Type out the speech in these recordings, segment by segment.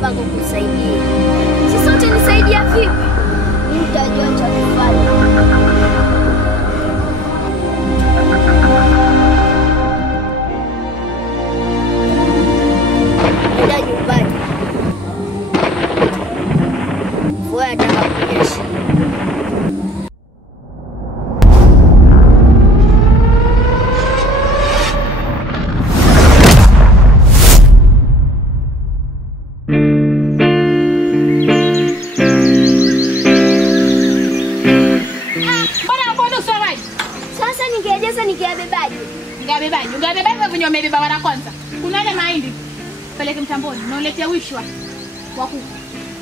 hapa kukusaidia. Sisi sote nisaidia vipi? Mimi nitajua cha kufanya. Nenda nyumbani. Mvua itakaponyesha. Ungebebaje vinyo umebeba mara kwanza. Kuna ile mahindi. Peleke mtamboni. Na uletea wishwa wa kuku.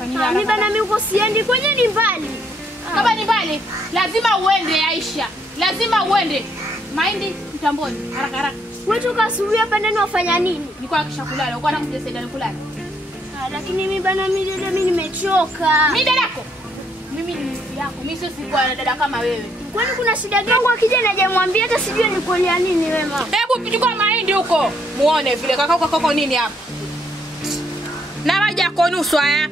Mimi bana mimi uko siendi kwenye ni mbali. Kama ni mbali, lazima uende Aisha. Lazima uende. Mahindi mtamboni haraka haraka. Wewe tukasubiri hapa ndani wafanya nini? Nilikuwa kishakulala. Uko nataka kujisaidia kulala. Lakini mimi bana mimi nimechoka. Mimi dadako. Mimi ni mtu yako. Mimi sio sikuwa na dada kama wewe. Kwani kuna shida gani? Mungu akija na hajamwambia hata sijui nikulia nini wewe mama. Hebu chukua mahindi huko. Muone vile kakako nini hapa. Na maji yako nusu haya.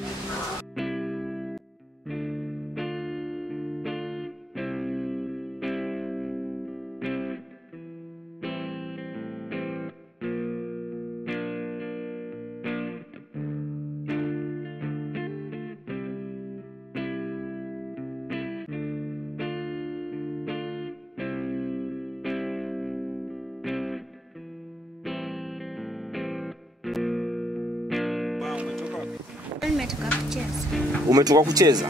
Nimetoka kucheza. Umetoka kucheza?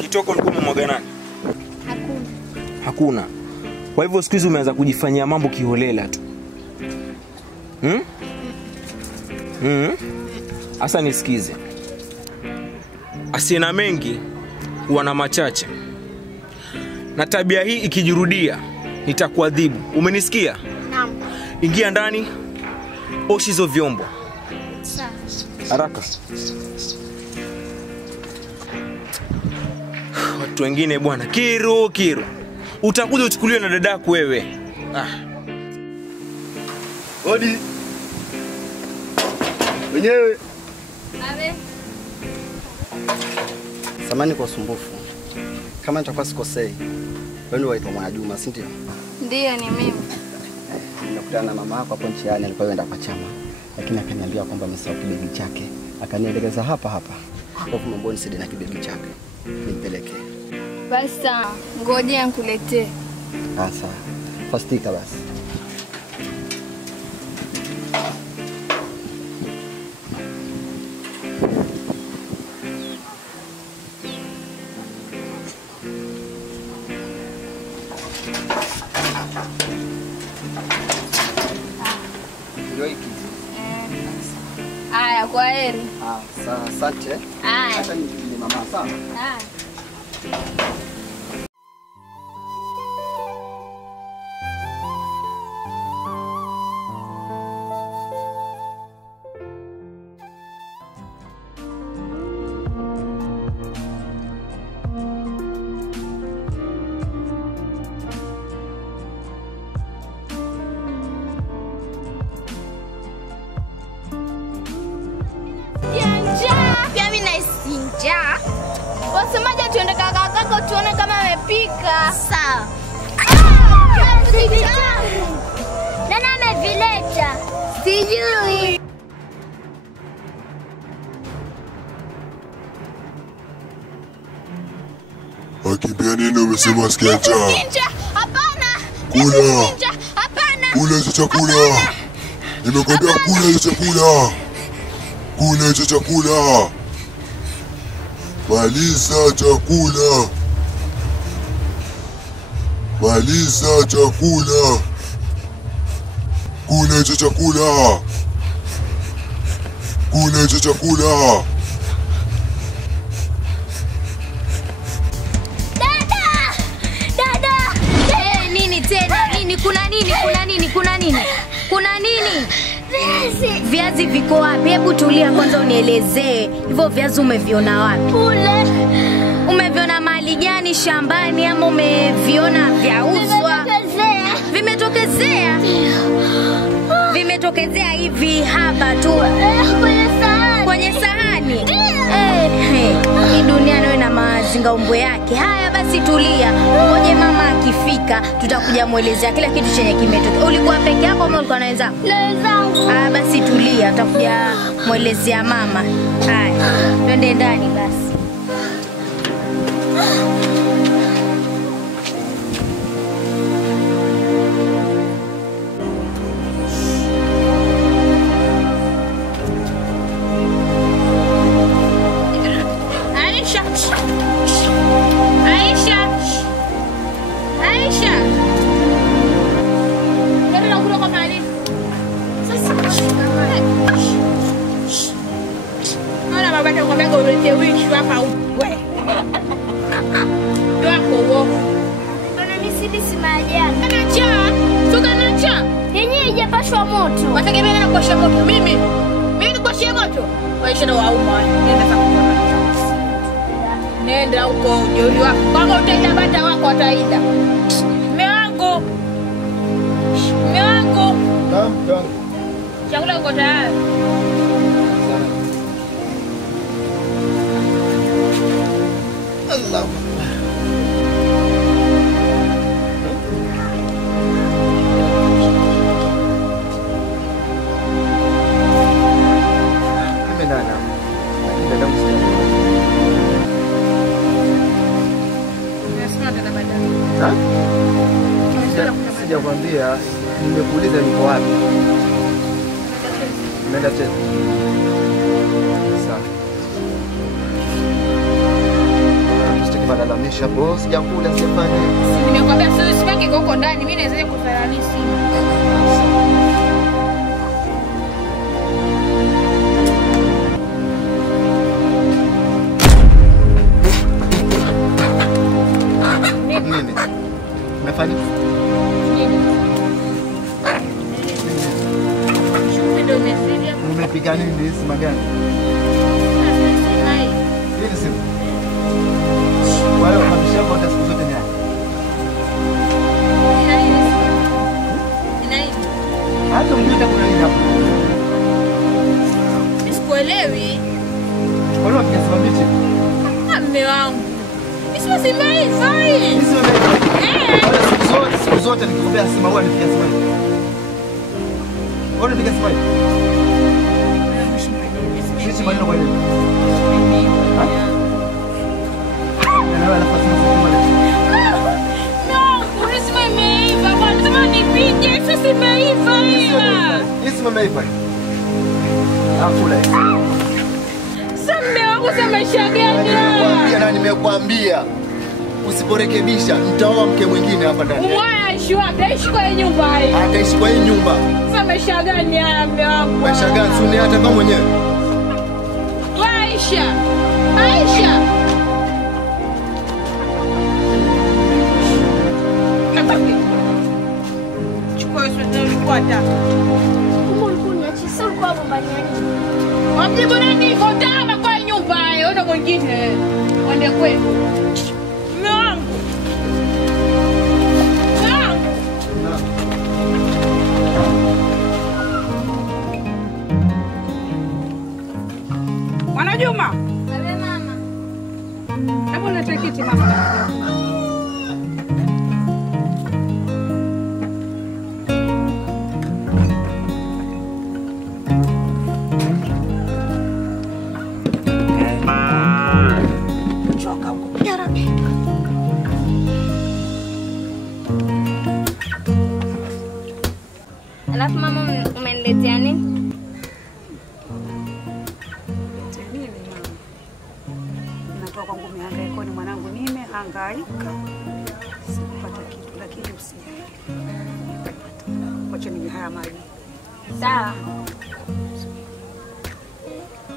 Kitoko ulikuwa umemwaga nani? Hakuna. Kwa hivyo siku hizi umeanza kujifanyia mambo kiholela tu. Asa nisikize. Asiye mengi huwa na machache. Na tabia hii ikijirudia nitakuadhibu. Umenisikia? Naam. Ingia ndani. Osha hizo vyombo. Sawa. Haraka. Watu wengine bwana, kiro. Utakuja uchukuliwe na dadako wewe. Odi. Wenyewe. Abe. Samani kwa usumbufu. Kama nitakuwa sikosei, wewe waitwa Mwajuma, si ndio? Ndio ni mimi. Nimekutana na mama yako hapo njiani, alikuwa yenda kwa chama. Lakini akaniambia kwamba amesahau kibegi chake. Akanielekeza hapa. Kwa hivyo mambo nisidi na kibegi chake. Nimpelekee. Basi ngoja nikuletee. Sawa. Fastika basi. Haya, kwa heri. Sawa, asante. Haya. Acha nijulie mama, sawa? Haya. Wasemaje tuende kakako tuone kama amepika. Sawa. Nani amevileta? Sijui. Akibia nini umesema sikia njaa? Hapana. Kula. Hapana. Kula hicho chakula. Nimekwambia kula hicho chakula. Kula hicho chakula. Maliza chakula. Maliza chakula. Kula hicho chakula. Kula hicho chakula. Nini tena? Nini? Kuna nini? Kuna nini? Viazi viko wapi? Hebu tulia kwanza unielezee. Hivyo viazi umeviona wapi? Kule. Umeviona mahali gani, shambani ama umeviona vyauzwa? Vimetokezea. Vimetokezea hivi hapa tu. Kwenye sahani. ujinga umbo yake. Haya basi tulia. Ngoje mama akifika tutakuja muelezea kila kitu chenye kimetokea. Ulikuwa peke yako au ulikuwa na wenzako? Na wenzangu. Haya basi tulia, tutakuja muelezea mama. Haya, twende ndani basi. Moto. Wategemea na kuwasha moto. Mimi nikuwashia moto. Waisha na wauma. Nenda sasa. Nenda huko jeuri wako. Kama utaenda bata wako ataida. Mume wangu. Naam. Chakula uko tayari. Allah. Sijakwambia, nimekuuliza niko wapi. Nenda tena. Sawa. Sitaki malalamisho hapo, sijakula sifanye. Nimekwambia usipake huko ndani, mimi naweza kufaranisi. Nini? Umefanya? Umepiga nini simu gani? Hii simu. Wale wamebisha kwa siku zote nyanya. Hata mjua kuna nini hapo? Sikuelewi. Kwa nini unapiga simu mbichi? Mume wangu. Isiwe simai, sai. Siku zote nikikumbea simu huwa nipiga simu. Wewe unapiga simu? Sisi maneno kwa nini? Na wewe nafasi mzuri. No, unasema imeiva. Bwana, sema nipige, sasa imeiva. Hii simu imeiva. Akula. Mume wangu sema maisha gani? Nimekwambia usiporekebisha nitaoa mke mwingine hapa ndani. Umwaya aishi wapi? Aishi kwa hii nyumba hii. Ataishi kwa hii nyumba. Sasa maisha gani haya mume wangu? Maisha gani? Suni hata kama mwenyewe. Aisha. Chukua hizo nilikwata. Kumbe ulikuwa uniachi sasa ulikuwa bombani nini? Wamjibu nani? Kotama kwa nyumba hiyo, ndo mwingine. Wende kwenu. Mume wangu. Mwana Juma. Abe mama. Hebu leta kiti mama. Alafu mama umeniletea nini? Nini mama? Natoka kwangu mihangaikoni mwanangu, nimehangaika sikupata kitu, lakini usijali. Wacha ni haya maji. Sawa.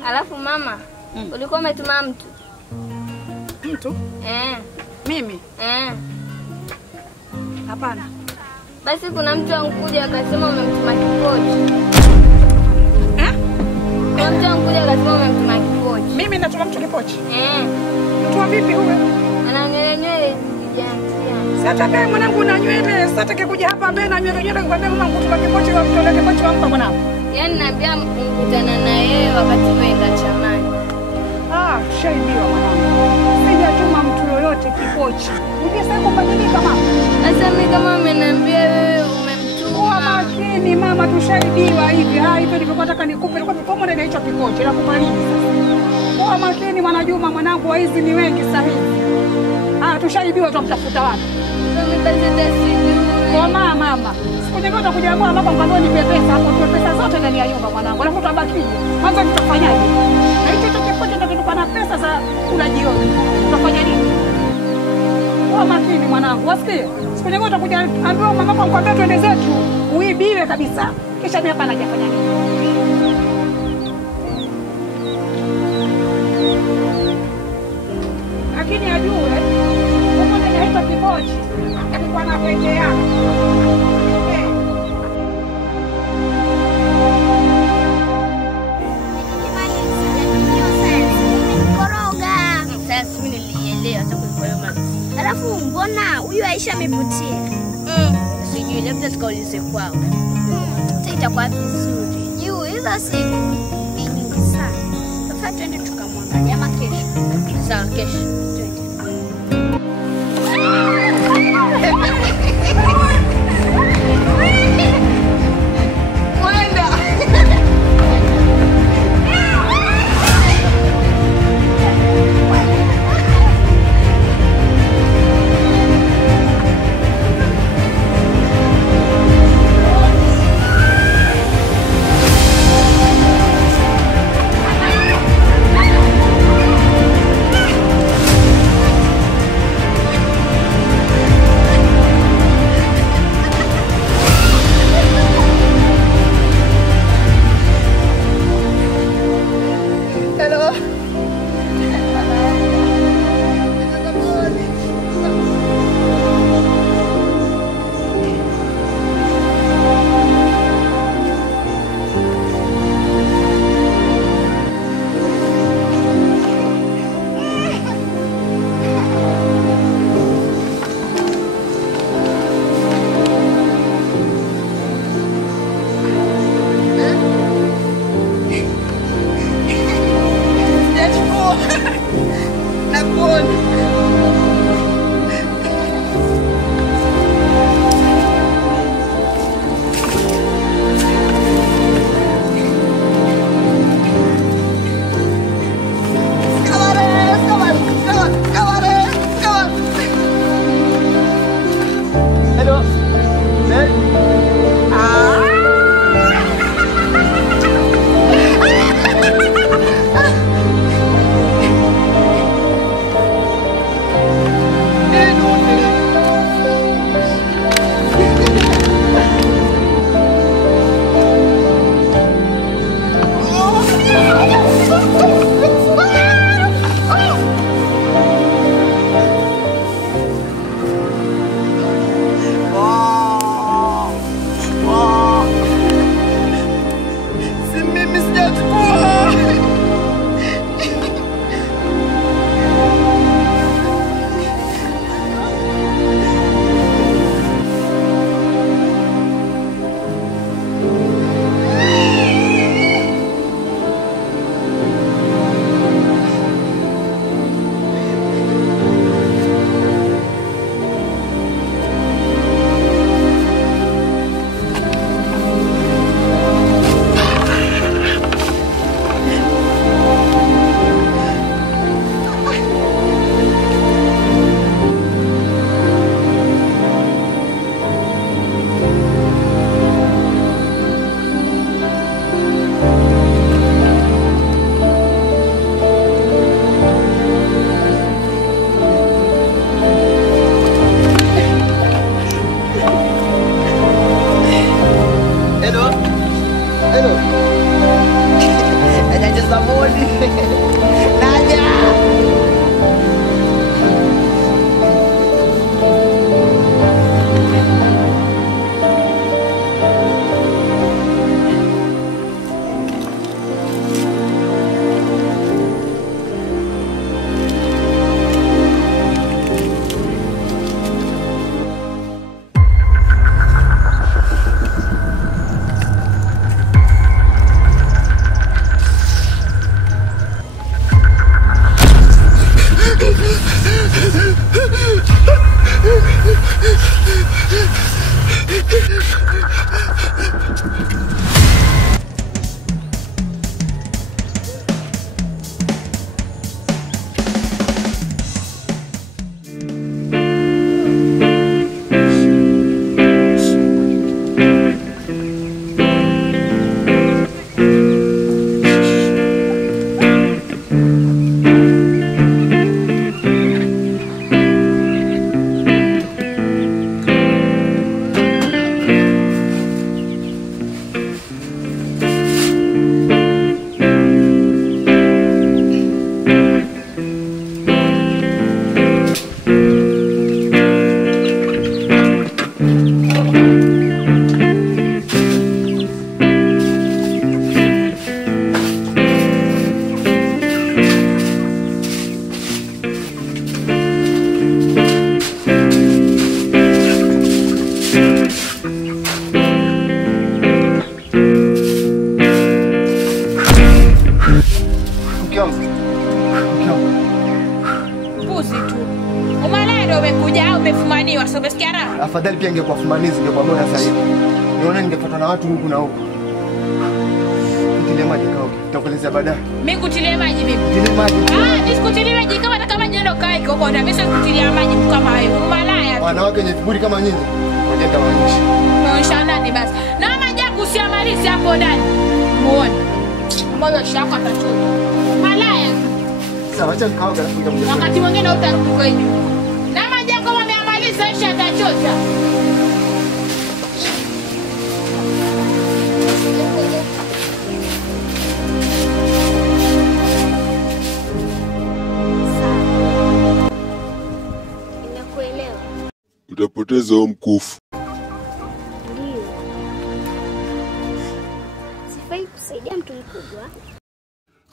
Alafu mama, ulikuwa umetuma mtu? Mtu? Mimi? Hapana. Basi kuna mtu ankuja akasema umemtuma kipochi. Kuna mtu ankuja akasema umemtuma kipochi. Mimi natuma mtu kipochi? Mtu vipi huyo? Ana nywele kijana. Sasa kama mwanangu na nywele, sasa kuja hapa mbele na nywele kwambia mama kutuma kipochi wa mtole kipochi wa mpa mwanangu. Yaani naambia mkutana na yeye wakati wewe chamani. Shaibiwa mwanangu. Sijatuma mtu kipochi. Ukisema kubadilika mama. Sasa mimi kama ameniambia wewe umemtuma. Kuwa makini mama, tushaibiwa hivi. Hivyo ndivyo nataka nikupe. Nilikuwa pamoja na hicho kipochi na kumalini sasa. Kuwa makini mwana Juma, mwanangu, waizi ni wengi sasa hivi. Tushaibiwa, tutamtafuta wapi? Mimi kazi sijui. Kwa mama. Siku nyingine utakuja mwa mama kwamba nipe pesa hapo, tupe pesa zote ndani ya nyumba mwanangu. Alafu tutabaki. Mwanzo tutafanyaje? Na hicho kipochi ndio kitakuwa na pesa za kula jioni. Tutafanya nini? Kwa makini mwanangu, wasikie. Siku nyingine utakuja ambiwa mama kwa kwambia twende zetu, uibiwe kabisa. Kisha mimi hapa najafanya nini? Lakini ajue huko ndio hicho kipochi. Alikuwa na pete yake. Alafu mbona huyu Aisha amepotea? Sijui, labda tukaulize kwao. Itakuwa vizuri. Juu hizo siku ni nyingi sana. Sasa twende tukamwangalia kesho. Sawa, kesho. Pusi tu. Umalaya ndio umekuja au umefumaniwa sio umesikia raha? Afadhali pia ingekuwa fumanizi ingekuwa bora zaidi. Niona ningefuata na watu huku na huku. Kutilia maji kao. Tutakuelezea baadaye. Mimi kutilia maji mimi. Kutilia maji. Mimi sikutilia maji kama kama jendo kae kwa ndio mimi sikutilia maji kama hayo. Umalaya. Wanawake wenye kiburi kama nyinyi. Ngoja nitawaonyesha. Naonyesha nani basi. Na maji kusiamalizi hapo ndani. Muone. Moyo shaka atachoka. Malaya. Sawa, acha nikaoga alafu nitakuja. Wakati mwingine utarudi kwenu. Na maji kama wameamaliza isha atachota. Nimekuelewa. Utapoteza huo mkufu. Ndio. Sifai kusaidia mtu mkubwa.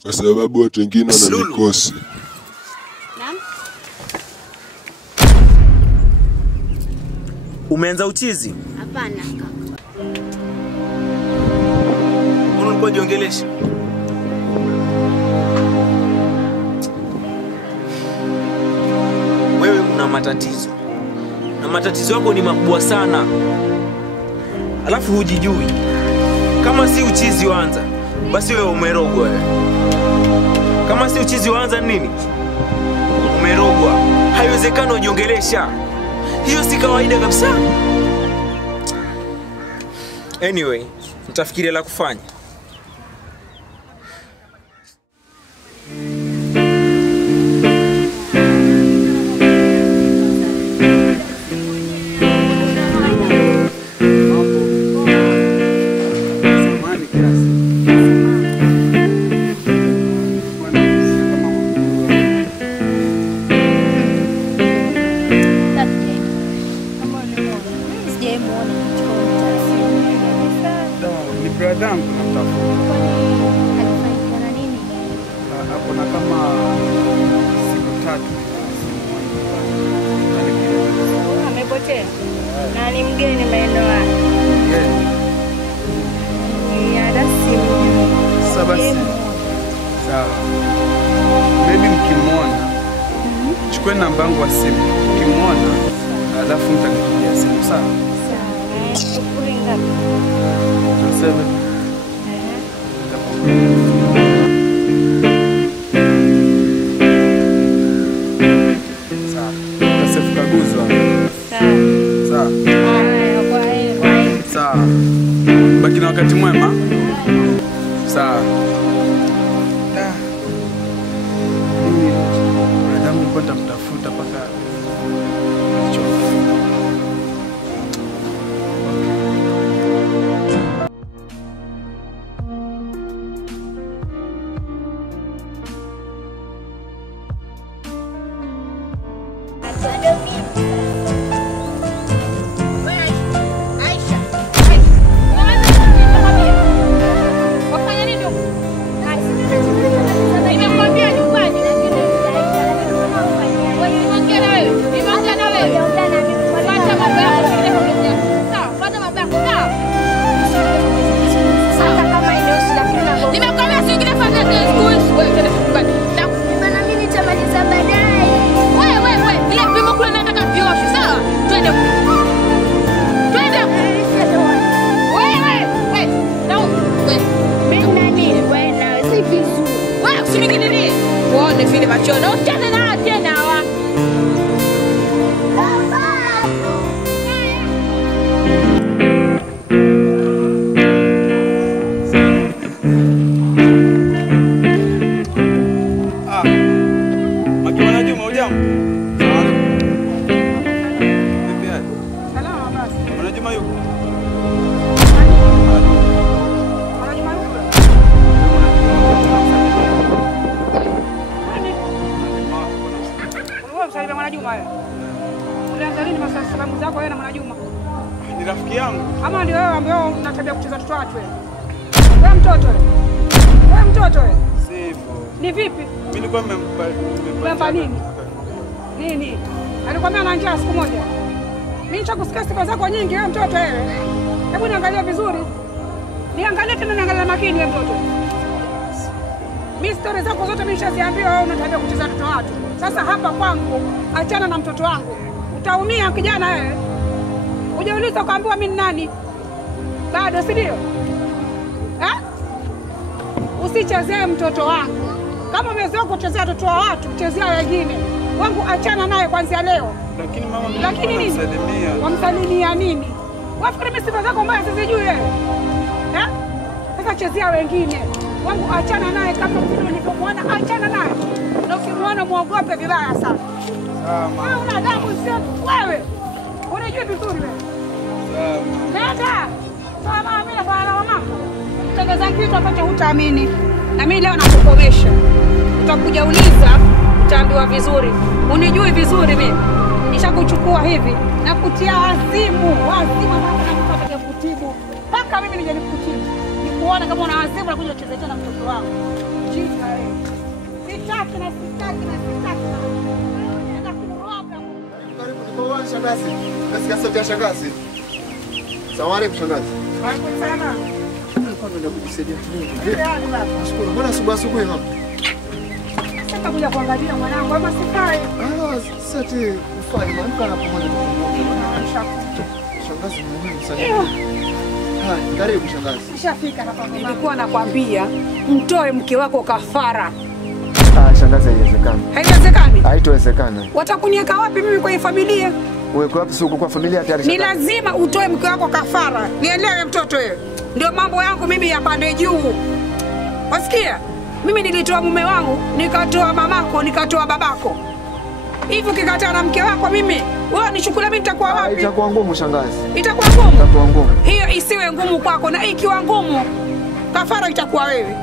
Kwa sababu watu wengine wana mikosi. Naam. Umeanza uchizi? Hapana kaka. Ulikuwa jiongelesha? Wewe una matatizo. Na matatizo yako ni makubwa sana. Alafu hujijui. Kama si uchizi waanza, basi wewe umerogwa wewe. Kama si uchizi waanza nini? Umerogwa. Haiwezekani ujiongelesha. Hiyo si kawaida kabisa. Anyway, nitafikiria la kufanya. Na ni mgeni maeneo haya. Ni adasi. Sabasi. Sawa. Maybe mkimwona. Chukua namba yangu ya simu. Mkimwona, alafu mtanipigia simu, sawa? Sawa. Ukuri ngapi? 7. Sawa. Tasef kaguzwa. Sawa. Sawa. Baki na wakati mwema. Sawa. Madamu nilikuwa nitamtafuta mpaka vile machono tena na tena wa Makiwana Juma hujambo? Salama basi. Mwana Juma yuko? Msalimia Mwana Juma wewe. Ulianza lini salamu zako wewe na Mwana Juma? Ni rafiki yangu. Ama ndio wewe ambao una tabia kucheza watoto watu wewe? Wewe mtoto wewe. Wewe mtoto wewe. Sivyo. Ni vipi? Mimi nilikuwa Nimempa nini? Nini? Alikwambia ana njaa siku moja. Mimi nishakusikia siku zako nyingi wewe mtoto wewe. Hebu niangalie vizuri. Niangalie tena niangalie makini wewe mtoto. Mimi story zako zote nimeshaziambia wewe unataka kucheza watoto watu. Sasa hapa kwangu achana na mtoto wangu. Utaumia kijana wewe. Hujauliza kaambiwa mimi ni nani? Bado si ndio? Usichezee mtoto wangu. Kama umezoea kuchezea watoto wa watu, chezea wengine. Wangu achana naye kuanzia leo. Lakini mama Lakini nini? Wamsalimia nini? Wafikiri mimi sifa zako mbaya sizijui wewe. Sasa chezea wengine. Wangu achana naye kama vile nilivyomuona, achana naye. Na ukimuona muogope vibaya sana. Sawa. Wewe una damu sio wewe. Unajua vizuri wewe. Sawa. Nenda. Sawa mimi na bwana mamako. Tangaza kitu ambacho hutaamini. Na mimi leo nakukomesha. Utakuja uliza, utaambiwa vizuri. Unijui vizuri mimi. Nishakuchukua hivi na kutia wazimu mpaka nakupata kutibu. Mpaka mimi nije nikutibu. Nikuona kama una wazimu na kuja kucheza tena mtoto wangu. Jinga wewe. Sitaki na sitaki na sitaki. Nenda kuroga. Karibu kwa shangazi. Nasikia sauti ya shangazi. Salamu alaykum shangazi. Wa alaykum salaam. Ndio kujisaidia. Nashukuru. Mbona asubuhi mama? Sasa kuja kuangalia mwanangu ama sifai. Sasa ufai maana na pamoja shangazi muhimu sana. Karibu shangazi. Nishafika hapa. Nilikuwa nakwambia mtoe mke wako kafara. Shangazi haiwezekani. Haiwezekani? Haitowezekana. Watakuniweka wapi mimi kwenye familia? Wewe wapi sio kwa familia tayari? Ni lazima utoe mke wako kafara. Nielewe mtoto wewe. Ndio mambo yangu mimi ya pande juu. Wasikia? Mimi nilitoa mume wangu, nikatoa mamako, nikatoa babako. Hivi ukikataa na mke wako mimi, wewe nichukule mimi nitakuwa wapi? Itakuwa ngumu shangazi. Itakuwa ngumu? Itakuwa ngumu. Hiyo isiwe ngumu kwako, na ikiwa ngumu kafara itakuwa wewe.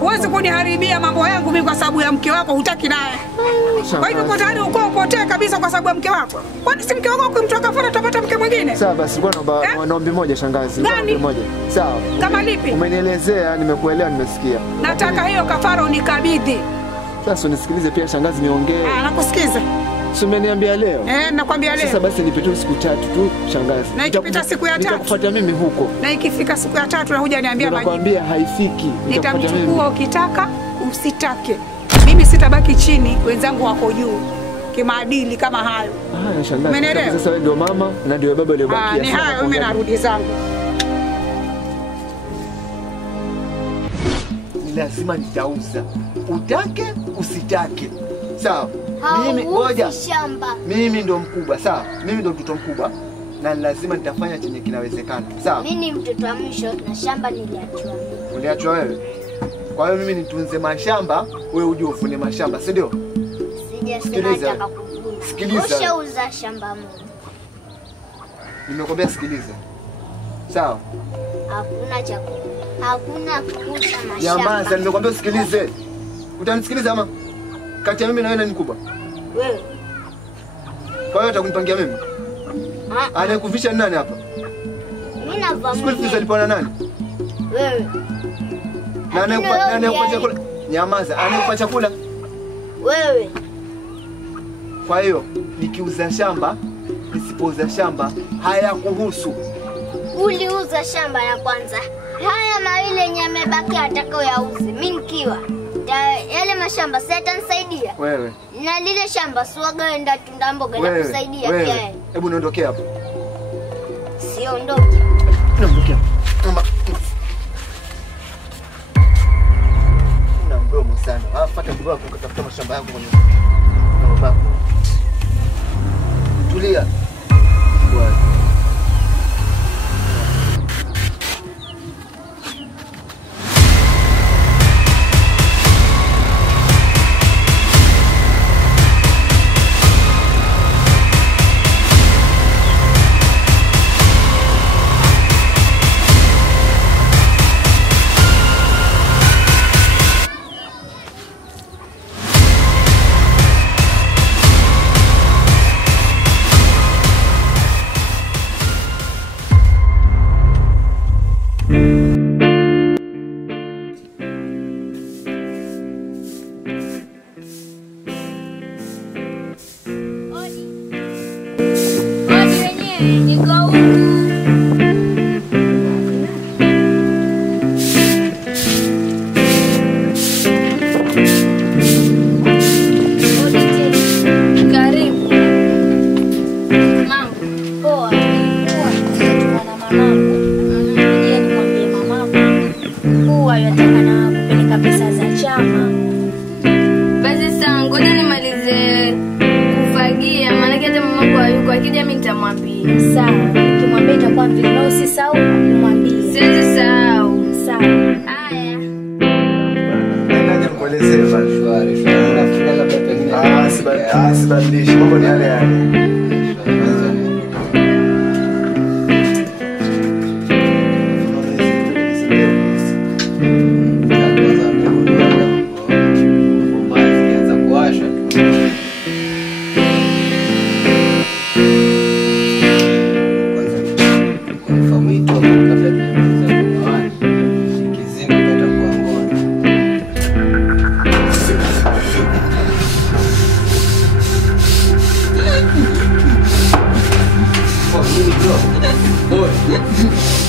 Huwezi kuniharibia mambo yangu mimi kwa sababu ya mke wako, hutaki naye. Kwa hivyo uko tayari upotee kabisa kwa sababu ya mke wako. Kwani si mke wako ukimtoa kafara utapata mke mwingine? Sawa basi bwana naombi moja shangazi. Naombi moja. Sawa. Kama lipi? Umenielezea, nimekuelewa, nimesikia. Nataka hiyo kafara unikabidhi. Sasa unisikilize pia shangazi niongee. Nakusikiza. Si umeniambia leo? Nakwambia leo. Sasa basi nipe tu siku 3 tu shangazi. Na ikipita siku ya 3 nitakufuata mimi huko. Na ikifika siku ya 3 na huja niambia maji. Nakwambia haifiki. Nitamchukua ukitaka, usitake. Mimi sitabaki chini, wenzangu wako juu. Kimaadili kama hayo. Shangazi. Umeelewa? Sasa wewe ndio mama na ndio baba aliyobakia. Ni hayo mimi narudi zangu. Ni lazima nitauza. Utake usitake. Sawa. Mimi ngoja. Mimi ndo mkubwa, sawa? Mimi ndo mtoto mkubwa na lazima nitafanya chenye kinawezekana. Sawa? Mimi ni mtoto wa mwisho na shamba niliachwa mimi. Uliachwa wewe? Kwa hiyo mimi nitunze mashamba, wewe uje ufune mashamba, si ndio? Sijasema nataka kuvuna. Sikiliza. Ushauza shamba moja. Nimekwambia sikiliza. Sawa? Hakuna chakula. Hakuna kuuza mashamba. Nyamaza, nimekwambia usikilize. Utanisikiliza ama? Kati ya mimi na wewe nani mkubwa? Wewe. Kwa hiyo utakunipangia mimi? Anayekuvisha ni nani hapa? Mimi navaa. School fees alipona nani? Wewe. Na anayekupa chakula? Nyamaza, anayekupa chakula? Wewe. Kwa hiyo nikiuza shamba, nisipouza shamba hayakuhusu. Uliuza shamba ya kwanza. Haya mawili yenye yamebaki atakao yauze. Mimi nikiwa yale mashamba sasa yatanisaidia. Wewe. Na lile shamba siwaga enda tunda mboga na kusaidia pia. Hebu niondoke hapo. Siondoke. Niondoke. Mama. Na mdomo sana. Fuata baba yako kutafuta mashamba yako kwenye. Na babako. Tulia. Bwana. usianze kufagia, maana hata mamangu hayuko, akija mimi nitamwambia. Sawa, nikimwambia itakuwa vizuri, na usisahau kumwambia. Siwezi sahau. Sawa. Haya. Naje kuelezea shwari. Nafikiri labda pengine sibadilishi, mambo ni yale yale.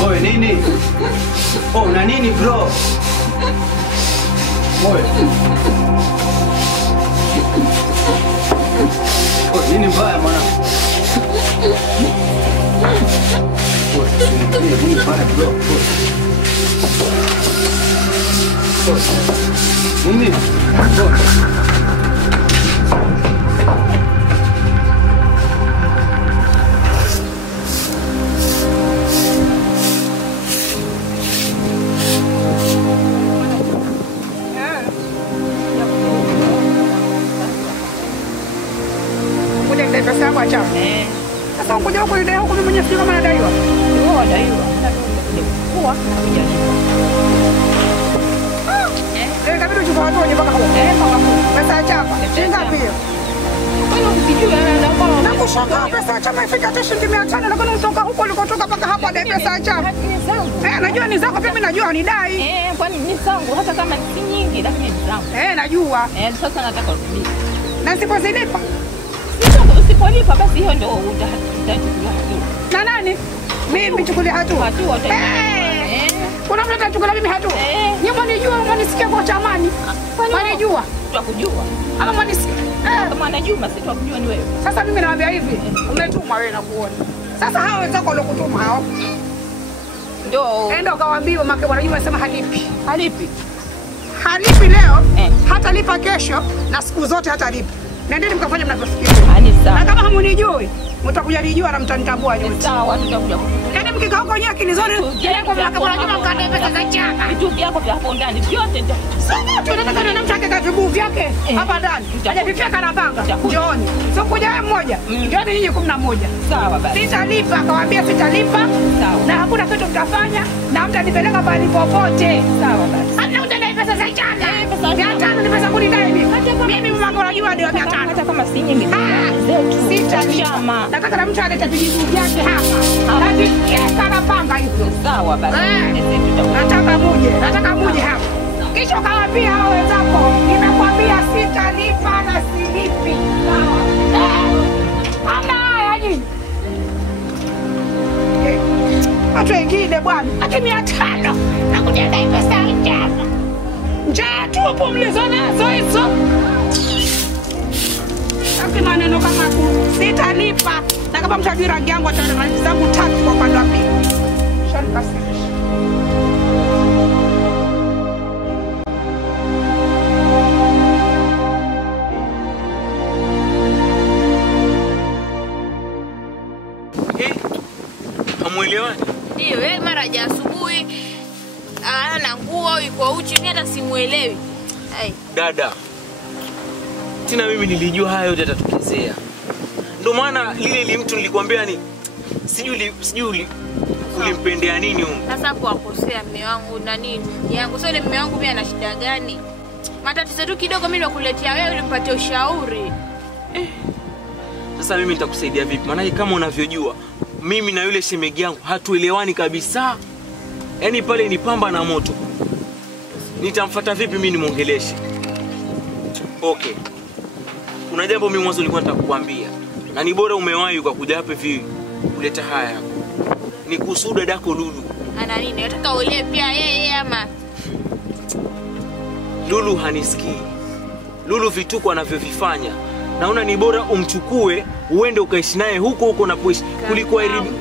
Oi, nini? Oh, na nini bro? Oi. Oh, nini mbaya mwana? Nini mbaya bro? Nini? Sasa ukuja huko ile huko mwenye sio kama nadaiwa. Ndio nadaiwa. Kwa leo kabidi uchukue watu wenye mpaka huko. Mpaka huko. Pesa chapa. Ngapi hiyo? Kwani usijui anaenda kwa na kushaka pesa chapa ifika hata shilingi 500 na kwani utoka huko ulikotoka mpaka hapa dai pesa chapa. Najua ni zako pia mimi najua ni dai. Kwani ni zangu hata kama si nyingi lakini ni zangu. Najua. Sasa nataka urudishe. Na sipozilipa usipolipa basi hiyo ndio utachukulia hatua. Na nani? Mimi chukulia hatua. Kuna mtu atachukulia mimi hatua? Nyuma nijua mwanisikia kwa chamani. Mwanijua? Tutakujua. Ama mwanisikia? Kama anajua sisi tukujua ni wewe. Sasa mimi nawaambia hivi, umetumwa wewe na kuona. Sasa hao wenzako waliokutuma hao. Ndio. Enda ukawaambie make wanajua sema halipi. Halipi leo, hata lipa kesho na siku zote hata lipa. Nendeni mkafanya mnavyofikiria. Na kama hamunijui, mtakuja nijua na mtanitambua nyote. Sawa, tutakuja. Yaani mkikaa huko nyaki ni zote yako vya kama kama mkande pesa za chama. Vitu vyako vya hapo ndani vyote ndio. Sasa tunataka na mtake ka viguu vyake hapa ndani. Aje vifika na panga. Njooni. Sio kuja wewe mmoja. Njooni nyinyi 11. Sawa basi. Sitalipa, akawaambia sitalipa. Sawa. Na hakuna kitu mtafanya na mtanipeleka mahali popote. Sawa basi. Hata utadai pesa za chama. 500 ni pesa kunidai mimi. Mimi mama unajua ndio 500. Hata kama si nyingi. Sitalipa. Nataka na mtu alete viguu vyake hapa. Hadi na panga hivyo. Sawa basi. Nataka muje hapa. Kisha kawaambia hao wenzako, nimekwambia sitalipa na silipi. Sawa. Hamna haya nyinyi. Watu wengine bwana, hata 500 na kudai pesa ya njama. Njaa tu hapo mlizonazo hizo. Sasa maneno kama sitalipa na kama mtajui rangi yangu atanalipa zangu 3 kwa upande wa pili. Shani kasi. Hamuelewani? Ndio, yeye mara ya asubuhi ana nguo yuko uchi, mimi hata simuelewi. Dada, tena mimi nilijua haya yote yatatokezea. Ndio maana lile mtu nilikwambia ni sijui ulimpendea nini huko. Sasa hapo akosea mume wangu na nini? Yangu sio ile mume wangu mimi ana shida gani? Matatizo tu kidogo mimi nakuletea wewe unipatie ushauri. Sasa mimi nitakusaidia vipi? Maana kama unavyojua mimi na yule shemegi yangu hatuelewani kabisa. Yaani pale ni pamba na moto. Nitamfuata vipi mimi nimuongeleshe? Okay. Kuna jambo mimi mwanzo nilikuwa nataka kukuambia. Na ni bora umewahi ukakuja hapa hivi kuleta haya. Ni kuhusu dadako Lulu. Ana nini? Nataka uelewe pia yeye ama Lulu hanisikii. Lulu vituko anavyovifanya. Naona ni bora umchukue uende ukaishi naye huko unapoishi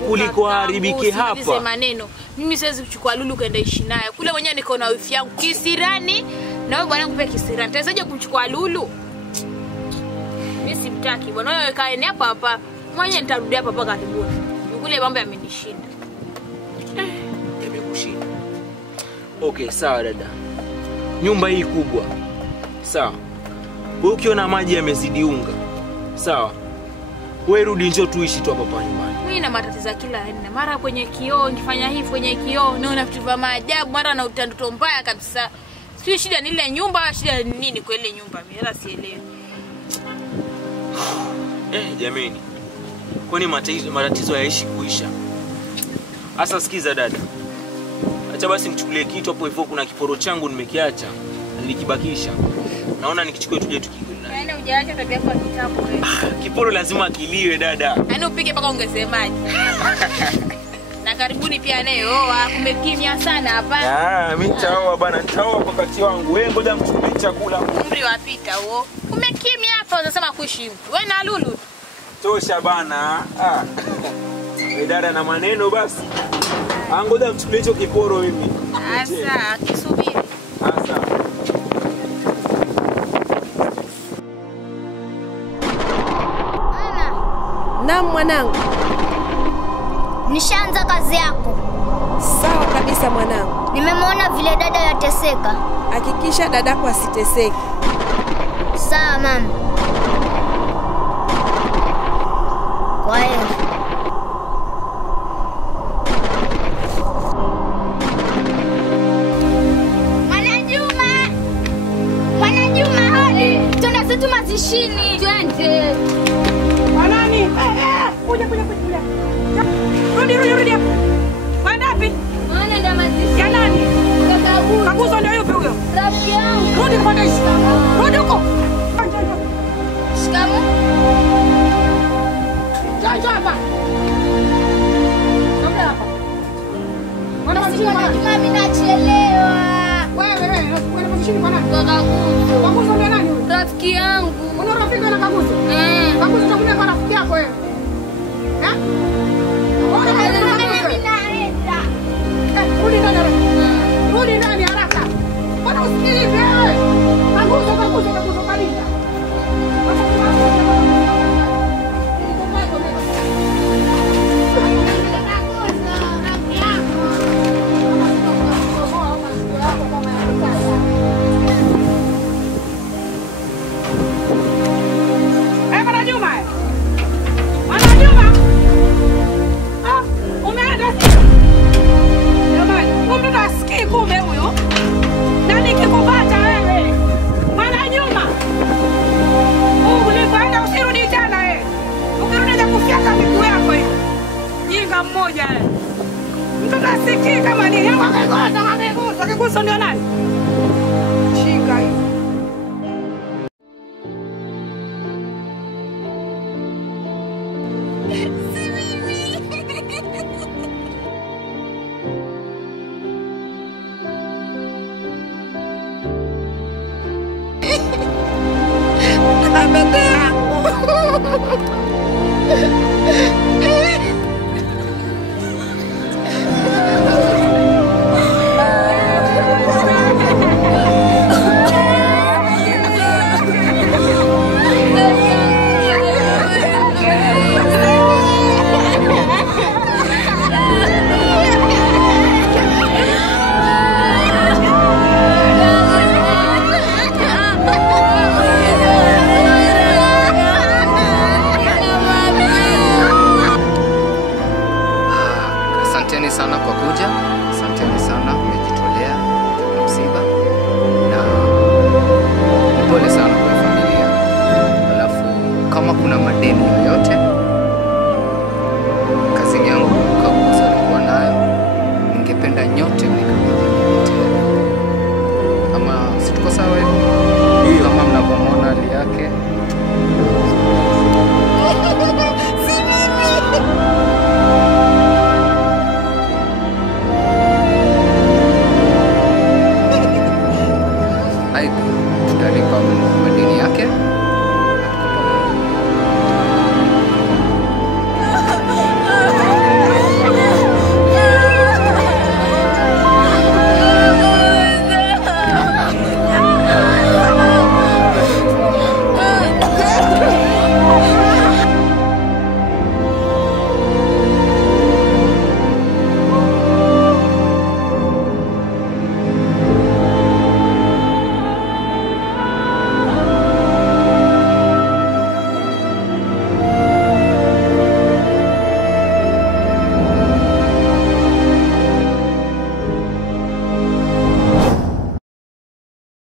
kuliko haribiki hapa. Sema maneno. Mimi siwezi kuchukua Lulu kaenda ishi naye. Kule mwenyewe niko na wifi yangu kisirani na wewe bwanangu pia kisirani. Tawezaje kumchukua Lulu? Mimi simtaki bwana. Wewe kaeni hapa hapa. Mwenye nitarudi hapa mpaka karibuni. Yule mambo yamenishinda. Yamekushinda. Okay, sawa dada. Nyumba hii kubwa. Sawa. Wewe ukiona maji yamezidi unga. Sawa. Wewe rudi njoo tuishi tu hapa nyumbani. Mimi na matatizo kila aina. Mara kwenye kioo nikifanya hivi kwenye kioo naona vitu vya maajabu, mara na utanduto mbaya kabisa. Sio shida ni ile nyumba, shida ni nini kwa ile nyumba? Mimi hata sielewi. Jameni. Kwani matatizo hayaishi kuisha? Asa sikiza dada. Acha basi nichukulie kitu hapo hivyo, kuna kiporo changu nimekiacha. Nilikibakisha. Naona nikichukue tuje tukikula. Yaani hujaacha tabia kwa kitabu wewe. Kiporo lazima kiliwe dada. Yaani upige mpaka ungesemaje? Na karibuni pia naye kumekimya sana hapa. Mimi nitaoa bana, nitaoa kwa wakati wangu. Wewe ngoja mchukue chakula. Umri wapita huo. Kumekimya hapa unasema kuishi mtu. Wewe na Lulu. Tosha bana. Wewe dada na maneno basi. Ngoja mchukue hicho kiporo mimi. Asa, kisubiri. Asa. Naam mwanangu. Nishaanza kazi yako. Sawa kabisa mwanangu. Nimemwona vile dada yateseka. Hakikisha dadako asiteseke. Sawa mama. Kwa hiyo Mwana Juma hodi. Tunasema mazishini. Twende. Wanani? Kuja. Rudi hapo. Kwenda wapi? Mwana ndo mazishi. Ya nani? Kaguzo ndio yupi huyo? Rafiki yangu. Rudi kwa ndani. Rudi huko. Shikamoo. Njoo hapa. Kabla hapa. Mwana Juma mimi nachelewa. Wewe, kwenda mazishini kwa nani? Kwa Kaguzo. Kaguzo ndio nani huyo? Rafiki yangu. Una rafiki na Kaguzo? Kaguzo utakuja kwa rafiki yako wewe. Rudi ndani haraka. Mbona usikilize wewe? Kaguzo kabisa. Kumbe huyo na nikikupata wewe Mwana Juma, ulipoenda usirudi tena wewe. Ukirudi na kufyaka miguu yako hiyo. Jinga mmoja wewe. Mtoto asikii kama nini? Kaguzo ndio nani? Shika hii. Asanteni sana kwa kuja. Asanteni sana mmejitolea kwa msiba. Na pole sana kwa familia. Alafu kama kuna madeni yoyote